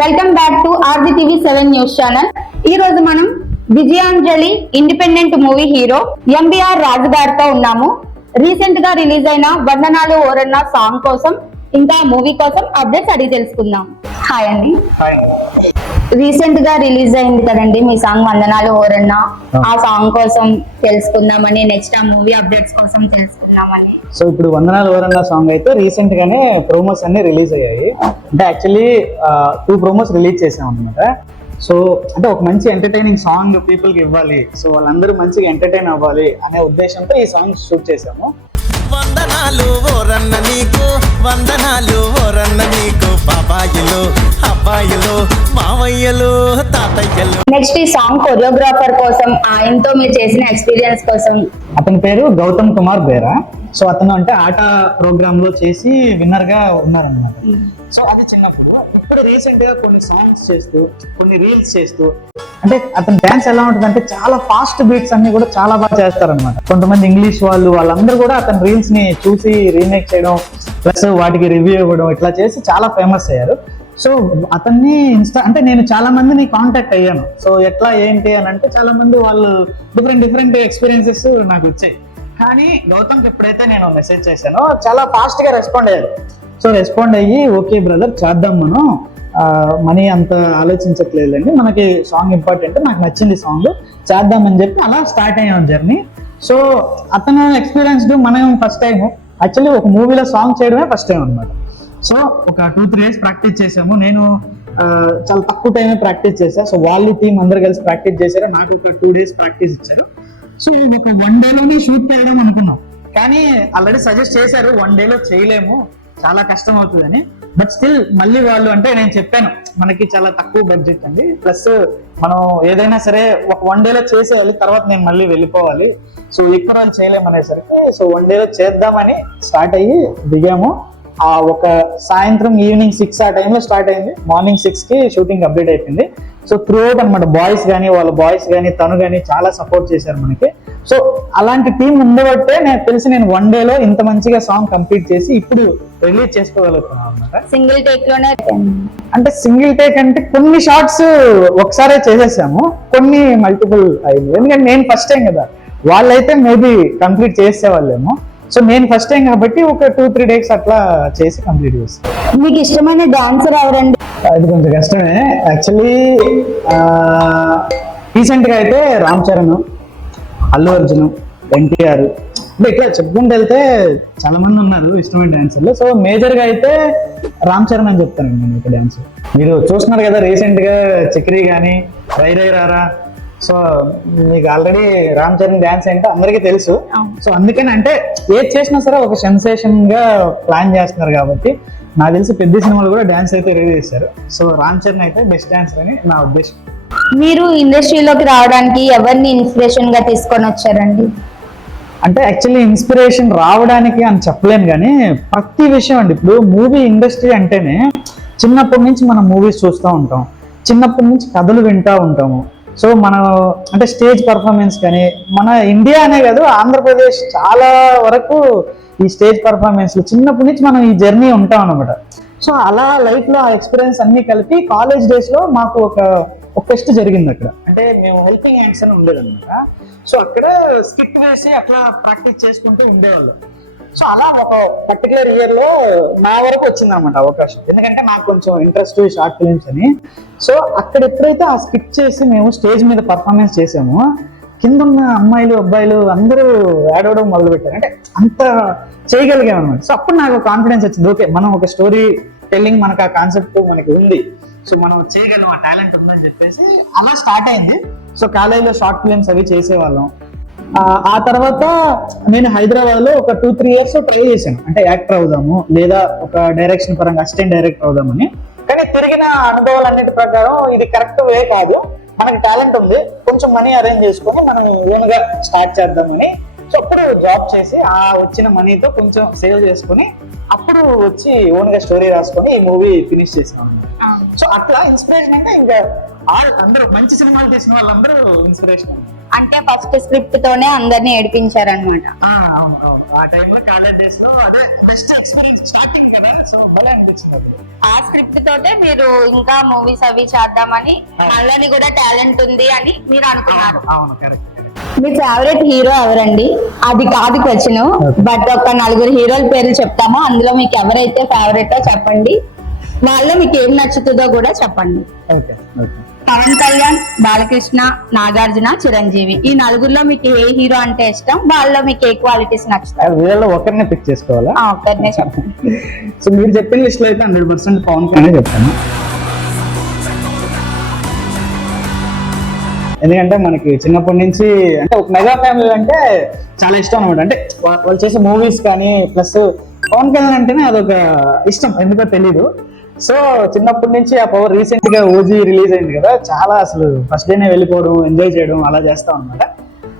Welcome back to RGTV 7 news channel. ఈ రోజు మనం Vijayanjali independent movie hero MBR Raju గారితో ఉన్నాము. రీసెంట్ గా రిలీజ్ అయిన వందనాలు ఓరన్న సాంగ్ కోసం ఇంకా మూవీ కోసం అప్డేట్స్ అడిగి తెలుసుకుందాం. హాయ్ అండి. రీసెంట్ గా రిలీజ్ అయింది కదండి మీ సాంగ్ వందనాలు ఓరన్న. ఆ సాంగ్ కోసం తెలుసుకుందామని, నెక్స్ట్ ఆ మూవీ అప్డేట్స్ కోసం తెలుసుకుందామని. సో ఇప్పుడు వందనాలు ఓరన్న సాంగ్ అయితే రీసెంట్ గానే ప్రోమోస్ అన్ని రిలీజ్ అయ్యాయి. అంటే యాక్చువల్లీ 2 ప్రోమోస్ రిలీజ్ చేసాం అనమాట. సో అంటే ఒక మంచి ఎంటర్టైనింగ్ సాంగ్ పీపుల్ కి ఇవ్వాలి, సో వాళ్ళందరూ మంచిగా ఎంటర్టైన్ అవ్వాలి అనే ఉద్దేశంతో ఈ సాంగ్ షూట్ చేసాము. వందనాలు ఓరన్న నీకు, వందనాలు ఓరన్న నీకు, బాబాయిలు అబ్బాయిలు మావయ్యలు తాతయ్యలు. నెక్స్ట్ ఈ సాంగ్ కొరియోగ్రాఫర్ కోసం, ఆయనతో మీరు చేసిన ఎక్స్పీరియన్స్ కోసం. అతని పేరు గౌతమ్ కుమార్ బేరా. సో అతను అంటే ఆట ప్రోగ్రామ్ లో చేసి విన్నర్ గా ఉన్నారనమాట. సో అది చిన్నప్పుడు. ఇప్పుడు రీసెంట్ గా కొన్ని సాంగ్స్ చేస్తూ, కొన్ని రీల్స్ చేస్తూ, అంటే అతని డాన్స్ ఎలా ఉంటుంది అంటే చాలా ఫాస్ట్ బీట్స్ అన్ని కూడా చాలా బాగా చేస్తారనమాట. కొంతమంది ఇంగ్లీష్ వాళ్ళందరూ కూడా అతని రీల్స్ ని చూసి రీమేక్ చేయడం, ప్లస్ వాటికి రివ్యూ ఇవ్వడం, ఇట్లా చేసి చాలా ఫేమస్ అయ్యారు. సో అతన్ని అంటే నేను చాలా మందిని కాంటాక్ట్ అయ్యాను. సో ఎట్లా ఏంటి అని అంటే చాలా మంది వాళ్ళు డిఫరెంట్ ఎక్స్పీరియన్సెస్ నాకు వచ్చాయి. కానీ గౌతమ్కి ఎప్పుడైతే నేను మెసేజ్ చేశానో చాలా ఫాస్ట్ గా రెస్పాండ్ అయ్యారు. సో రెస్పాండ్ అయ్యి ఓకే బ్రదర్ చేద్దాం, మనం మనీ అంత ఆలోచించట్లేదండి, మనకి సాంగ్ ఇంపార్టెంట్, నాకు నచ్చింది సాంగ్ చేద్దామని చెప్పి అలా స్టార్ట్ అయ్యాం జర్నీ. సో అతను ఎక్స్పీరియన్స్డ్, మనం ఫస్ట్ టైం యాక్చువల్లీ ఒక మూవీలో సాంగ్ చేయడమే ఫస్ట్ టైం అనమాట. సో ఒక 2-3 డేస్ ప్రాక్టీస్ చేసాము. నేను చాలా తక్కువ టైమే ప్రాక్టీస్ చేశాను. సో వాళ్ళు టీం అందరు కలిసి ప్రాక్టీస్ చేశారు, నాకు ఒక 2 డేస్ ప్రాక్టీస్ ఇచ్చారు. సో ఒక 1 డేలోనే షూట్ చేయడం అనుకున్నాం, కానీ ఆల్రెడీ సజెస్ట్ చేశారు 1 డేలో చేయలేము, చాలా కష్టం అవుతుందని. బట్ స్టిల్ మళ్ళీ వాళ్ళు, అంటే నేను చెప్పాను మనకి చాలా తక్కువ బడ్జెట్ అండి, ప్లస్ మనం ఏదైనా సరే ఒక 1 డేలో చేసేయాలి, తర్వాత నేను మళ్ళీ వెళ్ళిపోవాలి, సో ఎక్కువ రోజులు చేయలేము అనేసరికి సో 1 డేలో చేద్దామని స్టార్ట్ అయ్యి దిగాము. ఆ ఒక సాయంత్రం ఈవినింగ్ 6 ఆ టైంలో స్టార్ట్ అయింది. మార్నింగ్ 6కి షూటింగ్ కంప్లీట్ అయిపోయింది. సో త్రూ అవుట్ అనమాట, బాయ్స్ కానీ వాళ్ళ బాయ్స్ కానీ తను కానీ చాలా సపోర్ట్ చేశారు మనకి. సో అలాంటి టీం ఉండబట్టే నేను తెలిసి నేను 1 డేలో ఇంత మంచిగా సాంగ్ కంప్లీట్ చేసి ఇప్పుడు రిలీజ్ చేసుకోగలుగుతున్నాను అనమాట. సింగిల్ టేక్ లోనే, అంటే సింగిల్ టేక్ అంటే కొన్ని షార్ట్స్ ఒకసారే చేసేసాము, కొన్ని మల్టిపుల్ అయింది. ఎందుకంటే నేను ఫస్ట్ టైం కదా, వాళ్ళైతే మేబీ కంప్లీట్ చేసేవాళ్ళేమో. సో నేను ఫస్ట్ టైం కాబట్టి ఒక 2-3 డేస్ అట్లా చేసి కంప్లీట్ చేస్తాను. మీకు ఇష్టమైన డాన్సర్ ఎవరండి? అది కొంచెం కష్టమే యాక్చువల్లీ. రీసెంట్ గా అయితే రామ్ చరణ్, అల్లు అర్జున్, ఎన్టీఆర్, అంటే ఇట్లా చెప్పుకుంటూ వెళ్తే చాలా మంది ఉన్నారు ఇష్టమైన డాన్సర్లు. సో మేజర్ గా అయితే రామ్ చరణ్ అని చెప్తానండి నేను ఒక డాన్స్. మీరు చూస్తున్నారు కదా రీసెంట్ గా చక్రి కానీ రై రై రారా. సో మీకు ఆల్రెడీ రామ్ చరణ్ డాన్స్ అంటే అందరికీ తెలుసు. సో అందుకని అంటే ఏది చేసినా సరే ఒక సెన్సేషన్ గా ప్లాన్ చేస్తున్నారు కాబట్టి నాకు తెలిసి పెద్ద సినిమాలు కూడా డాన్స్ అయితే రిలీజ్ చేశారు. సో రామ్ చరణ్ అయితే బెస్ట్ డాన్సర్ అని నా ఉద్దేశం. మీరు ఇండస్ట్రీలోకి రావడానికి ఎవరిని ఇన్స్పిరేషన్ గా తీసుకొని వచ్చారండి? అంటే యాక్చువల్లీ ఇన్స్పిరేషన్ రావడానికి అని చెప్పలేను, కానీ ప్రతి విషయం అండి. ఇప్పుడు మూవీ ఇండస్ట్రీ అంటేనే చిన్నప్పటి నుంచి మనం మూవీస్ చూస్తూ ఉంటాం, చిన్నప్పటి నుంచి కథలు వింటూ ఉంటాము. సో మనం అంటే స్టేజ్ పర్ఫార్మెన్స్ కానీ, మన ఇండియా అనే కాదు ఆంధ్రప్రదేశ్ చాలా వరకు ఈ స్టేజ్ పర్ఫార్మెన్స్ చిన్నప్పటి నుంచి మనం ఈ జర్నీ ఉంటాం అనమాట. సో అలా లైఫ్ లో ఆ ఎక్స్పీరియన్స్ అన్ని కలిపి కాలేజ్ డేస్ లో మాకు ఒక ఫెస్ట్ జరిగింది అక్కడ. అంటే మేము హెల్పింగ్ హ్యాండ్స్ అని ఉండేది అనమాట. సో అక్కడ స్కిట్ వేసి అట్లా ప్రాక్టీస్ చేసుకుంటూ ఉండేవాళ్ళం. సో అలా ఒక పర్టికులర్ ఇయర్ లో నా వరకు వచ్చింది అనమాట అవకాశం, ఎందుకంటే నాకు కొంచెం ఇంట్రెస్ట్ షార్ట్ ఫిలిమ్స్ అని. సో అక్కడ ఎప్పుడైతే ఆ స్కిట్ చేసి మేము స్టేజ్ మీద పర్ఫార్మెన్స్ చేసామో, కింద ఉన్న అమ్మాయిలు అబ్బాయిలు అందరూ ఆడవడం మొదలు పెట్టారు, అంటే అంత చేయగలిగాం అనమాట. సో అప్పుడు నాకు కాన్ఫిడెన్స్ వచ్చింది, ఓకే మనం ఒక స్టోరీ టెల్లింగ్, మనకు ఆ కాన్సెప్ట్ మనకి ఉంది, సో మనం చేయగలం, ఆ టాలెంట్ ఉందని చెప్పేసి అలా స్టార్ట్ అయింది. సో కాలేజీలో షార్ట్ ఫిలిమ్స్ అవి చేసేవాళ్ళం. ఆ తర్వాత నేను హైదరాబాద్ లో ఒక 2-3 ఇయర్స్ ట్రై చేశాను, అంటే యాక్టర్ అవుదాము లేదా ఒక డైరెక్షన్ పరంగా అసిస్టెంట్ డైరెక్టర్ అవుదామని. కానీ తిరిగిన అనుభవాలన్నిటి ప్రకారం ఇది కరెక్ట్ వే కాదు, మనకి టాలెంట్ ఉంది, కొంచెం మనీ అరేంజ్ చేసుకొని మనం ఓన్ గా స్టార్ట్ చేద్దామని. సో అప్పుడు జాబ్ చేసి ఆ వచ్చిన మనీతో కొంచెం సేవ్ చేసుకుని అప్పుడు వచ్చి ఓన్ గా స్టోరీ రాసుకొని ఈ మూవీ ఫినిష్ చేసాం. సో అట్లా ఇన్స్పిరేషన్ అంటే ఇంకా అందరూ మంచి సినిమాలు తీసిన వాళ్ళందరూ ఇన్స్పిరేషన్. అంటే ఫస్ట్ స్క్రిప్ట్ తోనే అందరినీ ఏడిపించారనమాట. ఆ టైంలో కాలేజ్ డేస్ లో అదే బెస్ట్ ఎక్స్పీరియన్స్, స్టార్టింగ్ కదా, సో భలే అనిపించింది. ఆ స్క్రిప్ట్ తోటే మీరు ఇంకా మూవీస్ అవి చేద్దామని, ఆల్రెడీ కూడా టాలెంట్ ఉంది అని మీరు అనుకున్నారు. అవును, కరెక్ట్. మీ ఫేవరెట్ హీరో ఎవరండి? అది కాదు క్వశ్చన్, బట్ ఒక 4 హీరోల పేర్లు చెప్తాము, అందులో మీకు ఎవరైతే ఫేవరెటో చెప్పండి, వాళ్ళలో మీకు ఏం నచ్చుతుందో కూడా చెప్పండి. Okay okay. పవన్ కళ్యాణ్, బాలకృష్ణ, నాగార్జున, చిరంజీవి, ఈ 4లో మీకు ఏ హీరో అంటే ఇష్టం? వాళ్ళలో మీకు ఏ క్వాలిటీస్ నచ్చుతాయి? వీళ్ళలో ఒకరినే పిక్ చేసుకోవాలా? ఒక్కరినే చెప్పండి. సో మీరు చెప్పిన లిస్ట్ లో అయితే 100% పవన్ కళ్యాణ్ చెప్తాను. ఎందుకంటే మనకి చిన్నప్పటి నుంచి అంటే ఒక మెగా ఫ్యామిలీ అంటే చాలా ఇష్టం అనమాట. అంటే వాళ్ళు చేసే మూవీస్ కానీ ప్లస్ పవన్ కళ్యాణ్ అంటేనే అదొక ఇష్టం, ఎందుకో తెలీదు. సో చిన్నప్పటి నుంచి ఆ పవర్ రీసెంట్ గా ఓజీ రిలీజ్ అయింది కదా, చాలా అసలు ఫస్ట్ డేనే వెళ్ళిపోవడం, ఎంజాయ్ చేయడం అలా చేస్తాం అనమాట.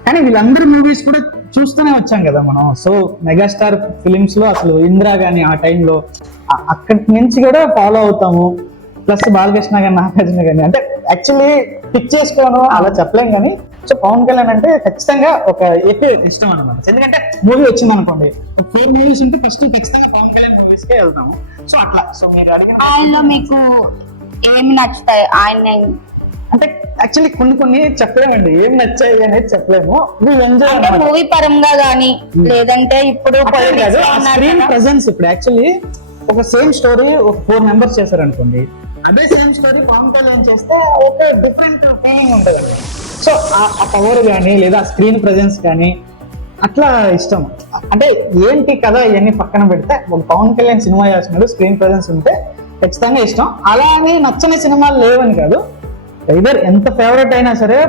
కానీ వీళ్ళందరి మూవీస్ కూడా చూస్తూనే వచ్చాం కదా మనం. సో మెగాస్టార్ ఫిలిమ్స్ లో అసలు ఇందిరా గానీ ఆ టైంలో అక్కడి నుంచి కూడా ఫాలో అవుతాము. ప్లస్ బాలకృష్ణ గాని, నాగార్జున గాని అంటే యాక్చువల్లీ పిక్ చేసుకోను అలా చెప్పలేం కానీ, సో పవన్ కళ్యాణ్ అంటే ఖచ్చితంగా ఒక ఎక్కువ ఇష్టం అనమాట. ఎందుకంటే మూవీ వచ్చింది అనుకోండి, 4 మూవీస్ ఉంటే ఫస్ట్ ఖచ్చితంగా పవన్ కళ్యాణ్ మూవీస్ కే వెళ్తాము. సో అట్లా. సో మీరు అడిగిన ఆయనలో మీకు ఏమి నచ్చుతాయి? ఆయన అంటే యాక్చువల్లీ కొన్ని చెప్పలేమండి, ఏం నచ్చాయి అనేది చెప్పలేము. మీరు ఎంజాయ్ అంటే మూవీ పరంగా గానీ, లేదంటే ఇప్పుడు స్క్రీన్ ప్రెజెన్స్. ఇప్పుడు యాక్చువల్లీ ఒక సేమ్ స్టోరీ ఒక 4 మెంబర్స్ చేశారు అనుకోండి, అదే సేమ్ స్టోరీ పవన్ కళ్యాణ్ చేస్తే ఒక డిఫరెంట్ ఫీలింగ్ ఉంటుంది. సో ఆ పవర్ కానీ లేదా స్క్రీన్ ప్రెజెన్స్ కానీ అట్లా ఇష్టం. అంటే ఏంటి కదా ఇవన్నీ పక్కన పెడితే ఒక పవన్ కళ్యాణ్ సినిమా చేస్తున్నాడు, స్క్రీన్ ప్రెజెన్స్ ఉంటే ఖచ్చితంగా ఇష్టం. అలా అని నచ్చని సినిమాలు లేవని కాదు, ఇదర్ ఎంత ఫేవరెట్ అయినా సరే.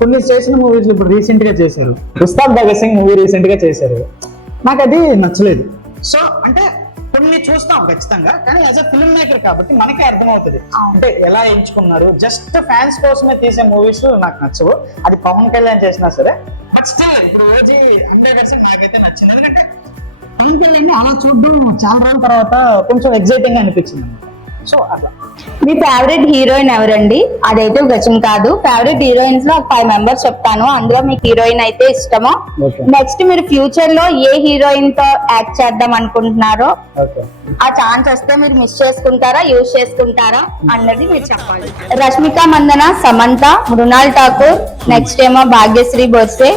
కొన్ని చేసిన మూవీస్ ఇప్పుడు రీసెంట్ గా చేశారు, ఉస్తాద్ భగత్ సింగ్ మూవీ రీసెంట్ గా చేశారు, నాకు అది నచ్చలేదు. సో అంటే కొన్ని చూస్తాం ఖచ్చితంగా, కానీ యాజ్ అ ఫిల్మ్ మేకర్ కాబట్టి మనకే అర్థమవుతుంది అంటే ఎలా ఎంచుకున్నారు. జస్ట్ ఫ్యాన్స్ కోసమే తీసే మూవీస్ నాకు నచ్చవు, అది పవన్ కళ్యాణ్ చేసినా సరే. బట్ స్టిల్ ఇప్పుడు ఓజీ 100% నాకైతే నచ్చింది. ఎందుకంటే పవన్ కళ్యాణ్ అలా చూడడం చాలా రోజుల తర్వాత కొంచెం ఎక్సైటింగ్ గా అనిపించింది అనమాట. సో అట్లా. మీ ఫేవరెట్ హీరోయిన్ ఎవరండి? అదైతే క్వశ్చన్ కాదు, ఫేవరెట్ హీరోయిన్స్ లో 5 మెంబర్స్ చెప్తాను, అందులో మీకు హీరోయిన్ అయితే ఇష్టమో. నెక్స్ట్ మీరు ఫ్యూచర్ లో ఏ హీరోయిన్ తో యాక్ట్ చేద్దాం అనుకుంటున్నారో, ఆ ఛాన్స్ వస్తే మీరు మిస్ చేసుకుంటారా, యూజ్ చేసుకుంటారా అన్నది మీరు చెప్పాలి. రష్మిక మందన, సమంత, మృణాల్ ఠాకూర్, నెక్స్ట్ ఏమో భాగ్యశ్రీ బోర్సే.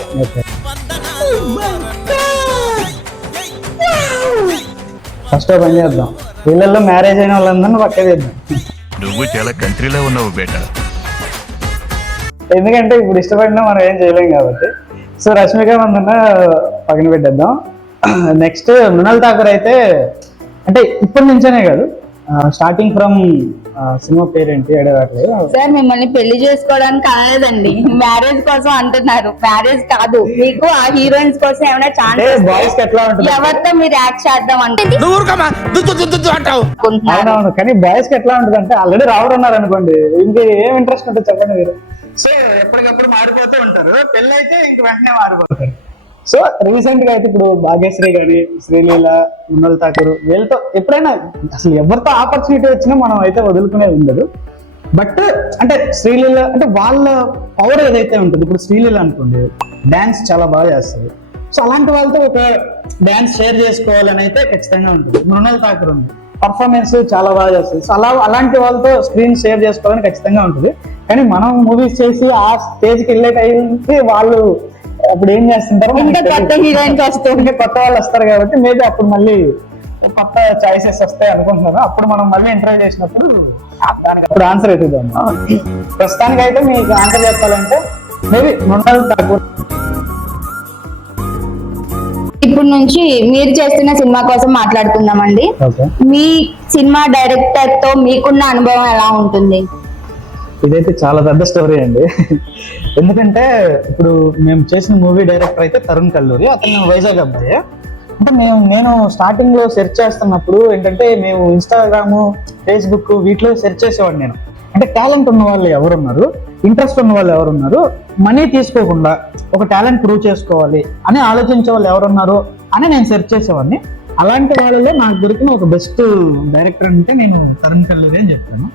ఫస్ట్ పని చేద్దాం, వీళ్ళల్లో మ్యారేజ్ అయిన వాళ్ళందరినీ పక్కదేద్దాం. నువ్వు చాలా కంట్రీలో ఉన్నావు బేట. ఎందుకంటే ఇప్పుడు ఇష్టపడినా మనం ఏం చేయలేం కాబట్టి. సో రష్మిక మందన పక్కన పెట్టేద్దాం. నెక్స్ట్ మృణాల్ ఠాకూర్ అయితే అంటే ఇప్పటి నుంచేనే కాదు, స్టార్టింగ్ ఫ్రమ్ సినిమా పేరేంటి అడగట్లేదు సార్. మిమ్మల్ని పెళ్లి చేసుకోవడానికి కాలేదండి, మ్యారేజ్ కోసం అంటున్నారు, మ్యారేజ్ కాదు. మీకు ఆ హీరోయిన్స్ కోసం ఏమైనా ఛాన్స్ బాయ్స్ కి ఎట్లా ఉంటుంది, ఎవరితో మీరు యాక్ట్ చేద్దాం అంటే అవునవును, కానీ బాయ్స్ కి ఎట్లా ఉంటుంది అంటే ఆల్రెడీ రావడం ఉన్నారు అనుకోండి, ఇంకా ఏం ఇంట్రెస్ట్ ఉంటుంది చెప్పండి మీరు. సో ఎప్పటికప్పుడు మారిపోతూ ఉంటారు, పెళ్ళి అయితే ఇంక వెంటనే మారిపోతారు. సో రీసెంట్ గా అయితే ఇప్పుడు భాగ్యశ్రీ గాని, శ్రీలీల, మృణాల్ ఠాకూర్ వీళ్ళతో ఎప్పుడైనా అసలు ఎవరితో ఆపర్చునిటీ వచ్చినా మనం అయితే వదులుకునేది ఉండదు. బట్ అంటే శ్రీలీల అంటే వాళ్ళ పవర్ ఏదైతే ఉంటుంది, ఇప్పుడు శ్రీలీల అనుకోండి డాన్స్ చాలా బాగా చేస్తుంది. సో అలాంటి వాళ్ళతో ఒక డాన్స్ షేర్ చేసుకోవాలని అయితే ఖచ్చితంగా ఉంటుంది. మృణాల్ ఠాకూర్ ఉంది, పర్ఫార్మెన్స్ చాలా బాగా చేస్తుంది. సో అలాంటి వాళ్ళతో స్క్రీన్ షేర్ చేసుకోవాలని ఖచ్చితంగా ఉంటుంది. కానీ మనం మూవీస్ చేసి ఆ స్టేజ్కి వెళ్ళే టైంకి వాళ్ళు అప్పుడు ఏం చేస్తుంటారు, కొత్త హీరోయిన్స్ వస్తుంటే కొత్త వాళ్ళు వస్తారు కాబట్టి మేబీ అప్పుడు మళ్ళీ కొత్త చాయిసెస్ వస్తాయి అనుకుంటున్నాను. అప్పుడు మనం మళ్ళీ ఇంటర్వ్యూ చేసినప్పుడు దానికి అప్పుడు ఆన్సర్ అవుతుంది. ప్రస్తుతానికి అయితే మీకు ఆన్సర్ చెప్పాలంటే మేబీ మృణాల్ ఠాకూర్. ఇప్పుడు నుంచి మీరు చేస్తున్న సినిమా కోసం మాట్లాడుకుందామండి. మీ సినిమా డైరెక్టర్ తో మీకున్న అనుభవం ఎలా ఉంటుంది? ఇదైతే చాలా పెద్ద స్టోరీ అండి. ఎందుకంటే ఇప్పుడు మేము చేసిన మూవీ డైరెక్టర్ అయితే తరుణ్ కల్లూరి, అతను వైజాగ్ అబ్బాయి. అంటే నేను స్టార్టింగ్ లో సెర్చ్ చేస్తున్నప్పుడు ఏంటంటే మేము ఇన్స్టాగ్రామ్, ఫేస్బుక్ వీటిలో సెర్చ్ చేసేవాడిని నేను. అంటే టాలెంట్ ఉన్న వాళ్ళు ఎవరున్నారు, ఇంట్రెస్ట్ ఉన్న వాళ్ళు ఎవరున్నారు, మనీ తీసుకోకుండా ఒక టాలెంట్ ప్రూవ్ చేసుకోవాలి అని ఆలోచించే వాళ్ళు ఎవరున్నారు అని నేను సెర్చ్ చేసేవాడిని. అలాంటి వాళ్ళలో నాకు దొరికిన ఒక బెస్ట్ డైరెక్టర్ అంటే నేను తరుణ్ కల్లూరి అని చెప్తాను.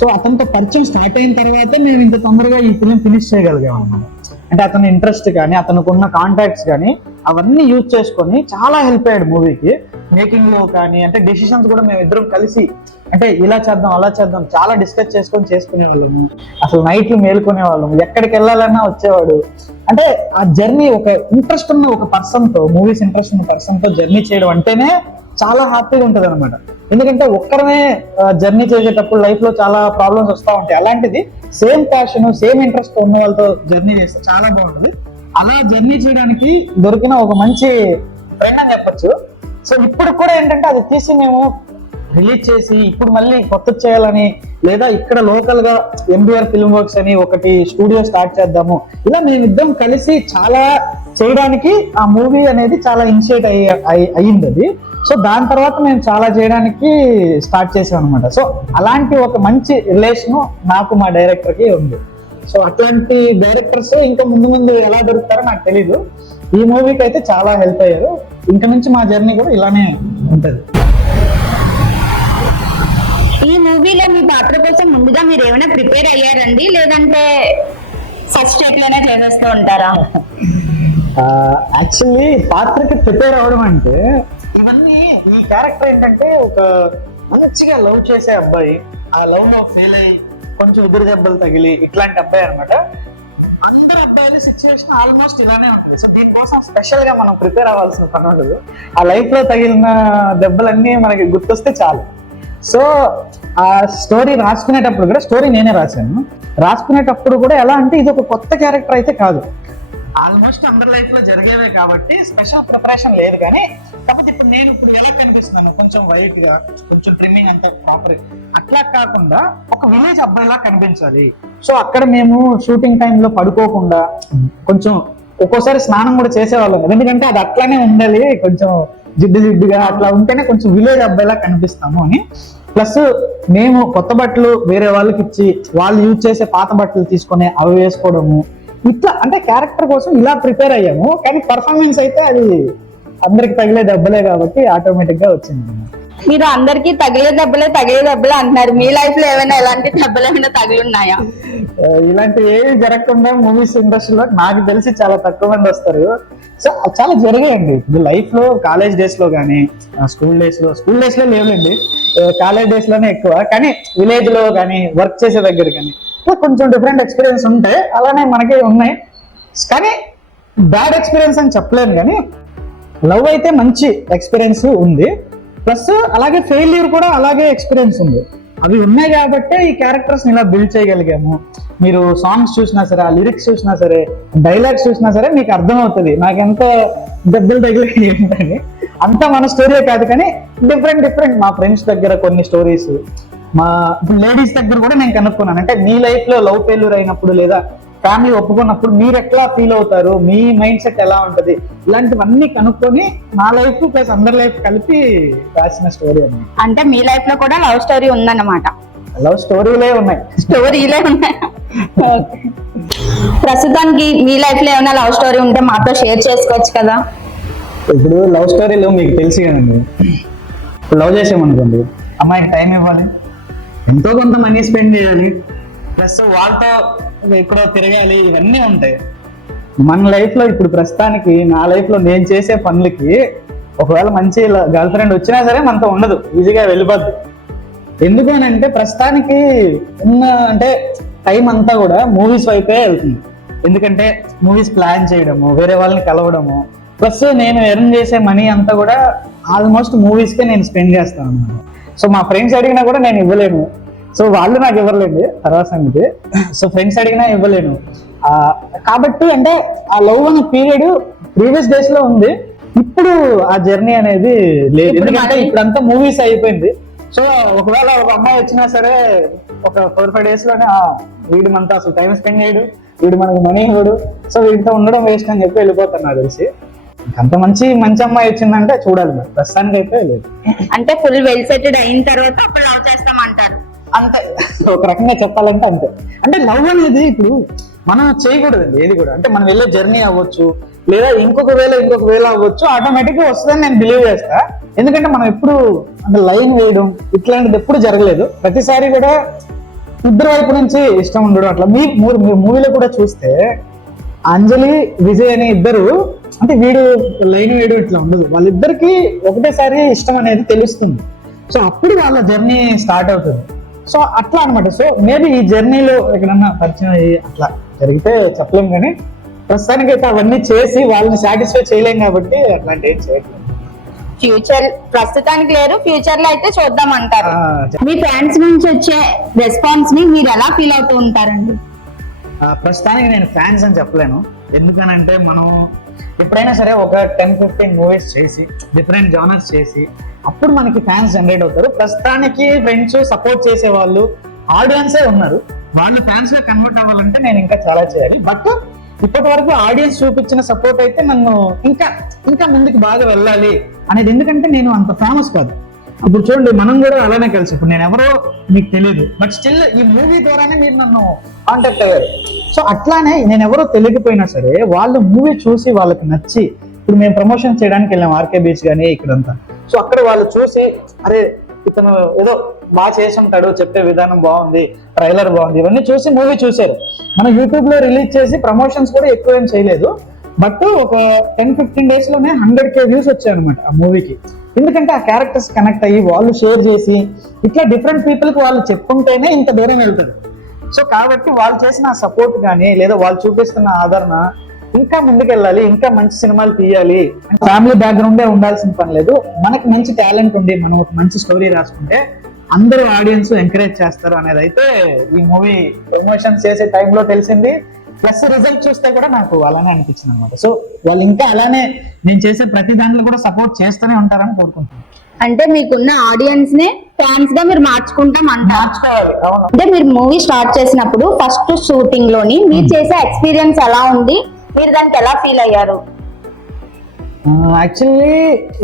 సో అతనితో పరిచయం స్టార్ట్ అయిన తర్వాత మేము ఇంత తొందరగా ఈ ఫిలిం ఫినిష్ చేయగలిగాం అన్నమాట. అంటే అతని ఇంట్రెస్ట్ కానీ అతనికి ఉన్న కాంటాక్ట్స్ కానీ అవన్నీ యూజ్ చేసుకొని చాలా హెల్ప్ అయ్యాడు మూవీకి. మేకింగ్ లో కానీ అంటే డిసిషన్స్ కూడా మేము ఇద్దరం కలిసి అంటే ఇలా చేద్దాం అలా చేద్దాం చాలా డిస్కస్ చేసుకునే వాళ్ళము. అసలు నైట్లు మేలుకునే వాళ్ళము, ఎక్కడికి వెళ్ళాలన్నా వచ్చేవాడు. అంటే ఆ జర్నీ ఒక ఇంట్రెస్ట్ ఉన్న ఒక పర్సన్ తో, మూవీస్ ఇంట్రెస్ట్ ఉన్న పర్సన్ తో జర్నీ చేయడం అంటేనే చాలా హ్యాపీగా ఉంటది అనమాట. ఎందుకంటే ఒక్కరమే జర్నీ చేసేటప్పుడు లైఫ్ లో చాలా ప్రాబ్లమ్స్ వస్తూ ఉంటాయి. అలాంటిది సేమ్ ప్యాషన్ సేమ్ ఇంట్రెస్ట్ ఉన్న వాళ్ళతో జర్నీ చేస్తే చాలా బాగుంటుంది. అలా జర్నీ చేయడానికి దొరికిన ఒక మంచి ఫ్రెండ్ అని చెప్పొచ్చు. సో ఇప్పుడు కూడా ఏంటంటే అది తీసి మేము రిలీజ్ చేసి ఇప్పుడు మళ్ళీ కొత్త చేయాలని, లేదా ఇక్కడ లోకల్ గా ఎంబీఆర్ ఫిల్మ్ వర్క్స్ అని ఒకటి స్టూడియో స్టార్ట్ చేద్దాము, ఇలా మేమిద్దరం కలిసి చాలా చేయడానికి ఆ మూవీ అనేది చాలా ఇనిషియేట్ అయ్యింది అది. సో దాని తర్వాత మేము చాలా చేయడానికి స్టార్ట్ చేసాం అనమాట. సో అలాంటి ఒక మంచి రిలేషన్ నాకు మా డైరెక్టర్ కి ఉంది. సో అట్లాంటి డైరెక్టర్స్ ఇంకా ముందు ముందు ఎలా దొరుకుతారో నాకు తెలీదు. ఈ మూవీకి అయితే చాలా హెల్ప్ అయ్యారు. ఇంకా నుంచి మా జర్నీ కూడా ఇలానే ఉంటది. ఈ మూవీలో మీ పాత్ర కోసం ముందుగా మీరు ఏమైనా ప్రిపేర్ అయ్యారండి, లేదంటే ఫస్ట్ ఎట్లనే చేసేస్తూ ఉంటారా? యాక్చువల్లీ పాత్రకి ప్రిపేర్ అవ్వడం అంటే ఇవన్నీ ఈ క్యారెక్టర్ ఏంటంటే ఒక మంచిగా లవ్ చేసే అబ్బాయి, ఆ లవ్ లో ఫెయిల్ అయ్యి కొంచెం ఎదురు దెబ్బలు తగిలి ఇట్లాంటి అబ్బాయి అనమాట. అందరు అబ్బాయిల సిచ్యువేషన్ ఆల్మోస్ట్ ఇలానే ఉంటుంది. సో దీనికోసం స్పెషల్ గా మనం ప్రిపేర్ అవ్వాల్సిన పని ఉండదు. ఆ లైఫ్ లో తగిలిన దెబ్బలన్నీ మనకి గుర్తొస్తే చాలు. సో ఆ స్టోరీ రాసుకునేటప్పుడు కూడా, స్టోరీ నేనే రాశాను, రాసుకునేటప్పుడు కూడా ఎలా అంటే ఇది ఒక కొత్త క్యారెక్టర్ అయితే కాదు, ఆల్మోస్ట్ అందరి లైఫ్ లో జరిగేవే కాబట్టి స్పెషల్ ప్రిపరేషన్ లేదు. కానీ కాకపోతే ఇప్పుడు నేను ఎలా కనిపిస్తున్నాను, కొంచెం వైట్ గా, కొంచెం ట్రిమ్మింగ్ అంటే ప్రాపర్, అట్లా కాకుండా ఒక విలేజ్ అబ్బాయిలా కనిపించాలి. సో అక్కడ మేము షూటింగ్ టైంలో పడుకోకుండా కొంచెం ఒక్కోసారి స్నానం కూడా చేసేవాళ్ళం, ఎందుకంటే అది అట్లానే ఉండాలి, కొంచెం జిడ్డుగా అట్లా ఉంటేనే కొంచెం విలేజ్ అబ్బాయిలా కనిపిస్తాము అని. ప్లస్ మేము కొత్త బట్టలు వేరే వాళ్ళకి ఇచ్చి వాళ్ళు యూజ్ చేసే పాత బట్టలు తీసుకొని అవి వేసుకోవడము, ఇట్లా అంటే క్యారెక్టర్ కోసం ఇలా ప్రిపేర్ అయ్యాము. కానీ పర్ఫార్మెన్స్ అయితే అది అందరికి తగిలే దెబ్బలే కాబట్టి ఆటోమేటిక్ గా వచ్చింది. మీరు అందరికి తగిలే దెబ్బలే అంటున్నారు, మీ లైఫ్ లో ఏమైనా ఎలాంటి దెబ్బలు ఏమైనా తగిలి ఉన్నాయా? ఇలాంటి ఏవి జరగకుండా మూవీస్ ఇండస్ట్రీలో నాకు తెలిసి చాలా తక్కువ మంది వస్తారు. సో చాలా జరిగాయండి ఇప్పుడు లైఫ్ లో. కాలేజ్ డేస్ లో కానీ, స్కూల్ డేస్ లో లేవులేండి, కాలేజ్ డేస్ లోనే ఎక్కువ. కానీ విలేజ్ లో కానీ, వర్క్ చేసే దగ్గర కానీ కొంచెం డిఫరెంట్ ఎక్స్పీరియన్స్ ఉంటాయి, అలానే మనకి ఉన్నాయి. కానీ బ్యాడ్ ఎక్స్పీరియన్స్ అని చెప్పలేను, కానీ లవ్ అయితే మంచి ఎక్స్పీరియన్స్ ఉంది. ప్లస్ అలాగే ఫెయిల్యూర్ కూడా అలాగే ఎక్స్పీరియన్స్ ఉంది. అవి ఉన్నాయి కాబట్టి ఈ క్యారెక్టర్స్ ఇలా బిల్డ్ చేయగలిగాము. మీరు సాంగ్స్ చూసినా సరే, ఆ లిరిక్స్ చూసినా సరే, డైలాగ్స్ చూసినా సరే మీకు అర్థమవుతుంది నాకెంత దెబ్బలు తగిలి ఏంటని. అంతా మన స్టోరీ కాదు, కానీ డిఫరెంట్ మా ఫ్రెండ్స్ దగ్గర కొన్ని స్టోరీస్, మా లేడీస్ దగ్గర కూడా నేను కనుక్కున్నాను. అంటే మీ లైఫ్ లో లవ్ ఫెయిల్యూర్ అయినప్పుడు లేదా ఫ్యామిలీ ఒప్పుకున్నప్పుడు మీరు ఎట్లా ఫీల్ అవుతారు, మీ మైండ్ సెట్ ఎలా ఉంటది, ఇలాంటివన్నీ కనుక్కొని నా లైఫ్ ప్లస్ అందరి లైఫ్ కలిపి రాసిన స్టోరీ అన్నమాట. అంటే మీ లైఫ్ లో కూడా లవ్ స్టోరీ ఉందన్నమాట? లవ్ స్టోరీలే ఉన్నాయి. ప్రస్తుతానికి మీ లైఫ్ లో ఏమైనా లవ్ స్టోరీ ఉంటే మాతో షేర్ చేసుకోవచ్చు కదా. ఇప్పుడు లవ్ స్టోరీలో మీకు తెలిసి కదండి, లవ్ చేసామనుకోండి, అమ్మాయికి టైం ఇవ్వాలి, ఎంతో కొంత మనీ స్పెండ్ చేయాలి, ప్లస్ వాళ్ళతో ఎక్కడో తిరగాలి, ఇవన్నీ ఉంటాయి. మన లైఫ్ లో ఇప్పుడు ప్రస్తుతానికి నా లైఫ్ లో నేను చేసే పనులకి ఒకవేళ మంచి గర్ల్ ఫ్రెండ్ వచ్చినా సరే మనతో ఉండదు, ఈజీగా వెళ్ళిపోద్ది. ఎందుకు అని అంటే ప్రస్తుతానికి ఉన్న అంటే టైం అంతా కూడా మూవీస్ వైపే వెళ్తుంది. ఎందుకంటే మూవీస్ ప్లాన్ చేయడము, వేరే వాళ్ళని కలవడము, ప్లస్ నేను ఎర్న్ చేసే మనీ అంతా కూడా ఆల్మోస్ట్ మూవీస్కే నేను స్పెండ్ చేస్తాను అన్నమాట. సో మా ఫ్రెండ్స్ అడిగినా కూడా నేను ఇవ్వలేను, సో వాళ్ళు నాకు ఇవ్వలేండి తర్వాత సంగతి. సో ఫ్రెండ్స్ అడిగినా ఇవ్వలేను. కాబట్టి అంటే ఆ లవ్ అనే పీరియడ్ ప్రీవియస్ డేస్ లో ఉంది, ఇప్పుడు ఆ జర్నీ అనేది లేదు. ఎందుకంటే ఇప్పుడంతా మూవీస్ అయిపోయింది. సో ఒకవేళ ఒక అమ్మాయి వచ్చినా సరే ఒక 4-5 days లోనే వీడు మనతో అసలు టైం స్పెండ్ చేయడు, వీడు మనకు మనీ ఇవ్వడు, సో వీడితో ఉండడం వేస్ట్ అని చెప్పి వెళ్ళిపోతాను నాకు తెలిసి. అంత మంచి అమ్మాయి వచ్చిందంటే చూడాలి, మరి ప్రస్తుతానికి అయితే లేదు. అంటే ఫుల్ వెల్ సెటెడ్ అయిన తర్వాత అప్పుడు లవ్ చేస్తామంటారు అంతే, ఒక రకంగా చెప్పాలంటే అంతే. అంటే లవ్ అనేది ఇప్పుడు మనం చేయకూడదండి ఏది కూడా. అంటే మనం వెళ్ళే జర్నీ అవ్వచ్చు, లేదా ఇంకొక వేళ అవ్వచ్చు, ఆటోమేటిక్ గా వస్తుందని నేను బిలీవ్ చేస్తా. ఎందుకంటే మనం ఎప్పుడు అంటే లైన్ వేయడం ఇట్లాంటిది ఎప్పుడు జరగలేదు. ప్రతిసారి కూడా ఇద్దరు వైపు నుంచి ఇష్టం ఉండడం అట్లా. మీ మూవీలో కూడా చూస్తే అంజలి, విజయ్ అనే ఇద్దరు అంటే వీడు లైన్ వేయడం ఇట్లా ఉండదు, వాళ్ళిద్దరికి ఒకటేసారి ఇష్టం అనేది తెలుస్తుంది. సో అప్పుడు వాళ్ళ జర్నీ స్టార్ట్ అవుతుంది. సో అట్లా అనమాట. సో మేబీ ఈ జర్నీలో ఎక్కడన్నా పరిచయం అయ్యి అట్లా జరిగితే చెప్పలేం, కానీ ప్రస్తుతానికైతే అవన్నీ చేసి వాళ్ళని సాటిస్ఫై చేయలేం కాబట్టి అట్లాంటివి ఏం చేయట్లేదు. ఫ్యూచర్ ప్రస్తుతానికి లేరు, ఫ్యూచర్ లో అయితే చూద్దాం అంటారు. మీ ఫ్యాన్స్ నుంచి వచ్చే రెస్పాన్స్ ని మీరు ఎలా ఫీల్ అవుతూ ఉంటారండి? ప్రస్తుతానికి నేను ఫ్యాన్స్ అని చెప్పలేను, ఎందుకనంటే మనం ఎప్పుడైనా సరే ఒక 10-15 మూవీస్ చేసి డిఫరెంట్ జానర్స్ చేసి అప్పుడు మనకి ఫ్యాన్స్ జనరేట్ అవుతారు. ప్రస్తుతానికి ఫ్రెండ్స్ సపోర్ట్ చేసే వాళ్ళు ఆడియన్సే ఉన్నారు. వాళ్ళు ఫ్యాన్స్ గా కన్వర్ట్ అవ్వాలంటే నేను ఇంకా చాలా చేయాలి. బట్ ఇప్పటి వరకు ఆడియన్స్ చూపించిన సపోర్ట్ అయితే నన్ను ఇంకా ఇంకా ముందుకు బాగా వెళ్ళాలి అనేది. ఎందుకంటే నేను అంత ఫేమస్ కాదు. అప్పుడు చూడండి, మనం కూడా అలానే కలిసి, ఇప్పుడు నేను ఎవరో మీకు తెలియదు, బట్ స్టిల్ ఈ మూవీ ద్వారానే మీరు నన్ను కాంటాక్ట్ అయ్యారు. సో అట్లానే నేను ఎవరో తెలియకపోయినా సరే వాళ్ళు మూవీ చూసి వాళ్ళకి నచ్చి, ఇప్పుడు మేము ప్రమోషన్ చేయడానికి వెళ్ళాం ఆర్కే బీచ్ కానీ ఇక్కడంతా. సో అక్కడ వాళ్ళు చూసి అరే ఇతను ఏదో బాగా చేసి ఉంటాడు, చెప్పే విధానం బాగుంది, ట్రైలర్ బాగుంది, ఇవన్నీ చూసి మూవీ చూశారు. మనం యూట్యూబ్ లో రిలీజ్ చేసి ప్రమోషన్స్ కూడా ఎక్కువ ఏం చేయలేదు, బట్ ఒక 10-15 days లోనే 100K వ్యూస్ వచ్చాయి అనమాట ఆ మూవీకి. ఎందుకంటే ఆ క్యారెక్టర్స్ కనెక్ట్ అయ్యి వాళ్ళు షేర్ చేసి ఇట్లా డిఫరెంట్ పీపుల్ కి వాళ్ళు చెప్పుకుంటేనే ఇంత దూరం వెళ్తారు. సో కాబట్టి వాళ్ళు చేసిన సపోర్ట్ కానీ లేదా వాళ్ళు చూపిస్తున్న ఆదరణ ఇంకా ముందుకెళ్ళాలి, ఇంకా మంచి సినిమాలు తీయాలి. ఫ్యామిలీ బ్యాక్గ్రౌండే ఉండాల్సిన పని లేదు, మనకి మంచి టాలెంట్ ఉండి మనం ఒక మంచి స్టోరీ రాసుకుంటే అందరూ ఆడియన్స్ ఎంకరేజ్ చేస్తారు అనేది అయితే ఈ మూవీ ప్రమోషన్ చేసే టైంలో తెలిసింది. ప్లస్ రిజల్ట్ చూస్తే కూడా నాకు అలానే అనిపించింది అనమాట. సో వాళ్ళు ఇంకా అలానే నేను చేసే ప్రతి దాంట్లో కూడా సపోర్ట్ చేస్తూనే ఉంటారని కోరుకుంటున్నాను. అంటే మీకున్న ఆడియన్స్ ని ఫ్యాన్స్ గా మీరు మార్చుకోవాలి. అవును. అంటే మీరు మూవీ స్టార్ట్ చేసినప్పుడు ఫస్ట్ షూటింగ్ లోని మీరు చేసే ఎక్స్పీరియన్స్ ఎలా ఉంది, మీరు దానికి ఎలా ఫీల్ అయ్యారు? యాక్చువల్లీ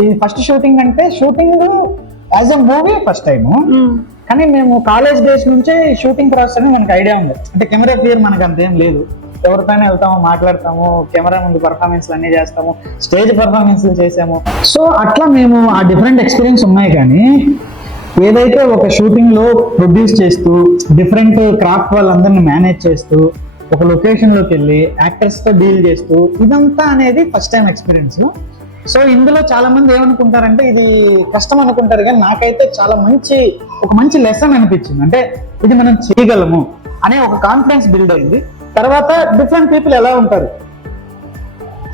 ఈ ఫస్ట్ షూటింగ్ అంటే shooting as a movie first time, కానీ మేము కాలేజ్ డేస్ నుంచే షూటింగ్ ప్రాసెస్ అని మనకు ఐడియా ఉంది. అంటే కెమెరా ఫియర్ మనకు అంతేం లేదు, ఎవరితోనే వెళ్తాము, మాట్లాడతాము, కెమెరా ముందు పర్ఫార్మెన్స్లు అన్ని చేస్తాము, స్టేజ్ పర్ఫార్మెన్స్లు చేసాము. సో అట్లా మేము ఆ డిఫరెంట్ ఎక్స్పీరియన్స్ ఉన్నాయి. కానీ ఏదైతే ఒక షూటింగ్ లో ప్రొడ్యూస్ చేస్తూ డిఫరెంట్ క్రాఫ్ట్ వాళ్ళందరినీ మేనేజ్ చేస్తూ ఒక లొకేషన్ లోకి వెళ్ళి యాక్టర్స్ తో డీల్ చేస్తూ ఇదంతా అనేది ఫస్ట్ టైం ఎక్స్పీరియన్స్. సో ఇందులో చాలా మంది ఏమనుకుంటారంటే ఇది కష్టం అనుకుంటారు, కానీ నాకైతే చాలా ఒక మంచి లెసన్ అనిపించింది. అంటే ఇది మనం చేయగలము అనే ఒక కాన్ఫిడెన్స్ బిల్డ్ అయింది. తర్వాత డిఫరెంట్ పీపుల్ ఎలా ఉంటారు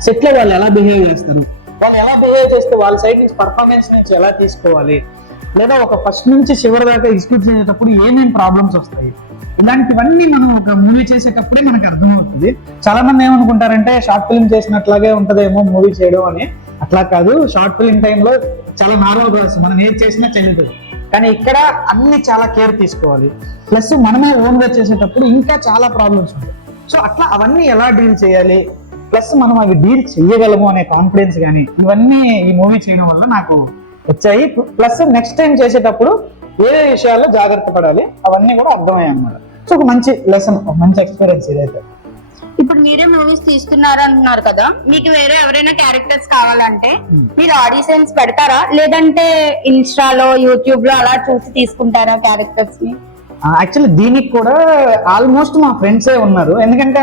సెట్ లో, వాళ్ళు ఎలా బిహేవ్ చేస్తారు, వాళ్ళు ఎలా బిహేవ్ చేస్తే వాళ్ళ సైడ్ నుంచి పర్ఫార్మెన్స్ నుంచి ఎలా తీసుకోవాలి, లేదా ఒక ఫస్ట్ నుంచి చివరి దాకా ఎగ్జిక్యూట్ చేసేటప్పుడు ఏమేమి ప్రాబ్లమ్స్ వస్తాయి, ఇలాంటివన్నీ మనం ఒక మూవీ చేసేటప్పుడే మనకు అర్థమవుతుంది. చాలా మంది ఏమనుకుంటారంటే షార్ట్ ఫిల్మ్ చేసినట్లాగే ఉంటదేమో మూవీ చేయడం అని. అట్లా కాదు, షార్ట్ ఫిల్మ్ టైంలో చాలా నార్మల్ ప్రాసెస్, మనం ఏది చేసినా చెల్లుతుంది. కానీ ఇక్కడ అన్ని చాలా కేర్ తీసుకోవాలి. ప్లస్ మనమే ఓన్ గా చేసేటప్పుడు ఇంకా చాలా ప్రాబ్లమ్స్ ఉంటాయి. సో అట్లా అవన్నీ ఎలా డీల్ చేయాలి, ప్లస్ మనం అవి డీల్ చేయగలము అనే కాన్ఫిడెన్స్ కానీ ఇవన్నీ ఈ మూవీ చేయడం వల్ల నాకు వచ్చాయి. ప్లస్ నెక్స్ట్ టైం చేసేటప్పుడు ఏ విషయాల్లో జాగ్రత్త పడాలి అవన్నీ కూడా అర్థమయ్యాయి అన్నమాట. సో ఒక మంచి లెసన్, ఒక మంచి ఎక్స్పీరియన్స్ ఇదైతే. ఇప్పుడు మీరే మూవీస్ తీస్తున్నారు అంటున్నారు కదా, మీకు వేరే ఎవరైనా క్యారెక్టర్స్ కావాలంటే మీరు ఆడిషన్స్ పెడతారా, లేదంటే ఇన్స్టాలో యూట్యూబ్ లో అలా చూసి తీసుకుంటారా క్యారెక్టర్స్ ని? యాక్చువల్లీ దీనికి కూడా ఆల్మోస్ట్ మా ఫ్రెండ్సే ఉన్నారు. ఎందుకంటే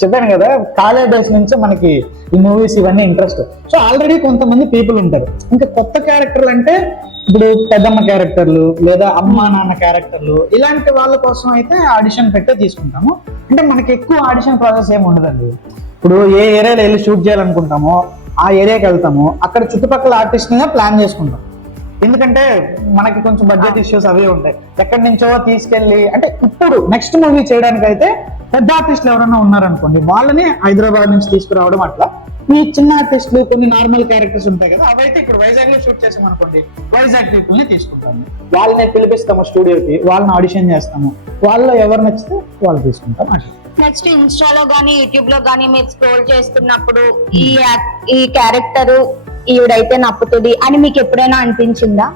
చెప్పాను కదా, కాలేజ్ డేస్ నుంచి మనకి ఈ మూవీస్ ఇవన్నీ ఇంట్రెస్ట్. సో ఆల్రెడీ కొంతమంది పీపుల్ ఉంటారు. ఇంకా కొత్త క్యారెక్టర్లు అంటే ఇప్పుడు పెద్దమ్మ క్యారెక్టర్లు లేదా అమ్మ నాన్న క్యారెక్టర్లు ఇలాంటి వాళ్ళ కోసం అయితే ఆడిషన్ పెట్టే తీసుకుంటాము. అంటే మనకి ఎక్కువ ఆడిషన్ ప్రాసెస్ ఏమి ఉండదండి. ఇప్పుడు ఏ ఏరియాలో వెళ్ళి షూట్ చేయాలనుకుంటామో ఆ ఏరియాకి వెళ్తాము, అక్కడ చుట్టుపక్కల ఆర్టిస్ట్గా ప్లాన్ చేసుకుంటాం. ఎందుకంటే మనకి కొంచెం బడ్జెట్ ఇష్యూస్ అవే ఉంటాయి. ఎక్కడి నుంచో తీసుకెళ్ళి, అంటే ఇప్పుడు నెక్స్ట్ మూవీ చేయడానికి అయితే పెద్ద ఆర్టిస్టులు ఎవరైనా ఉన్నారనుకోండి, వాళ్ళని హైదరాబాద్ నుంచి తీసుకురావడం. అట్లా ఈ చిన్న ఆర్టిస్టులు కొన్ని నార్మల్ క్యారెక్టర్స్ ఉంటాయి కదా, అవైతే ఇప్పుడు వైజాగ్ లో షూట్ చేసాం అనుకోండి, వైజాగ్ పీపుల్ ని తీసుకుంటాము, వాళ్ళని పిలిపిస్తాము స్టూడియోకి, వాళ్ళని ఆడిషన్ చేస్తాము, వాళ్ళు ఎవరు నచ్చితే వాళ్ళు తీసుకుంటాం. నెక్స్ట్ ఇన్స్టాలో గానీ యూట్యూబ్ లో గానీ మీరు స్క్రోల్ చేస్తున్నప్పుడు ఈ క్యారెక్టర్ ఈవిడైతే నప్పుతుంది అని మీకు ఎప్పుడైనా అనిపించిందా?